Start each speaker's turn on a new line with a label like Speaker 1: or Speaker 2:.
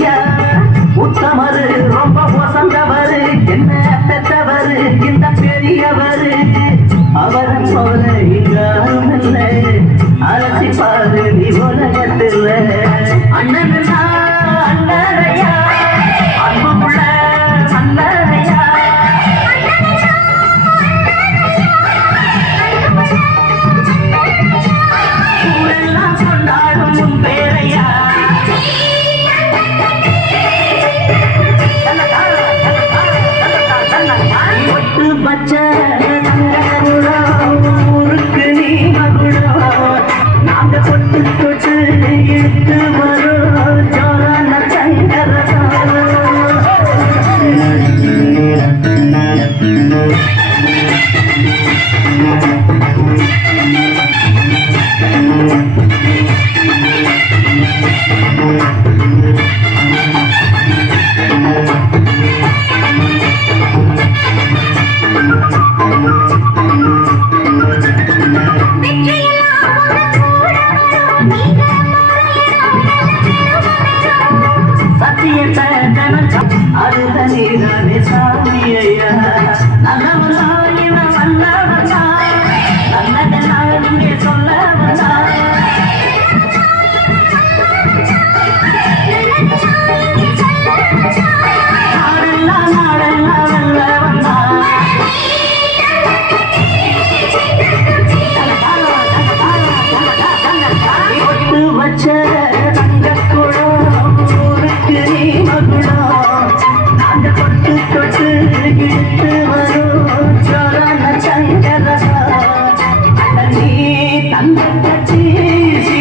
Speaker 1: yeah. வச்ச చేసి